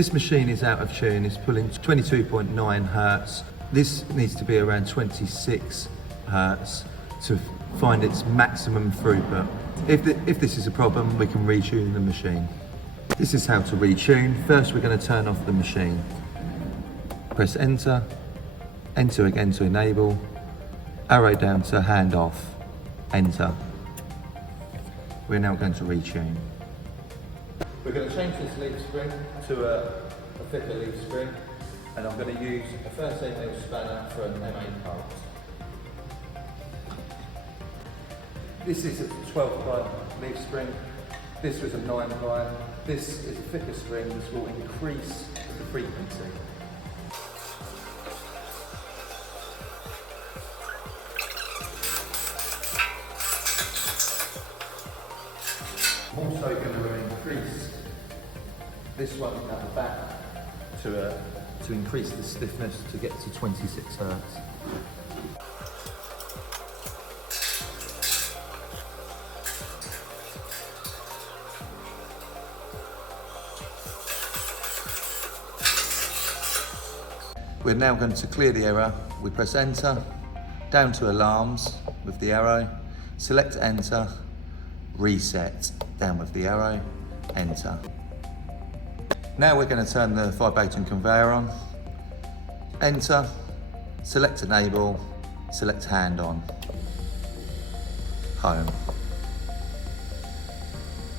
This machine is out of tune, it's pulling 22.9 Hertz. This needs to be around 26 Hertz to find its maximum throughput. If this is a problem, we can retune the machine. This is how to retune. First, we're going to turn off the machine. Press enter, enter again to enable, arrow down to hand off, enter. We're now going to retune. We're going to change this leaf spring to a thicker leaf spring, and I'm going to use a 13mm spanner for an MA part. This is a 12-ply leaf spring, this was a 9-ply. This is a thicker spring, this will increase the frequency. I'm also going to increase this one at the back to increase the stiffness to get to 26 Hertz. We're now going to clear the error. We press enter, down to alarms with the arrow, select enter, reset, down with the arrow, enter. Now we're going to turn the vibrating conveyor on, enter, select enable, select hand on, home.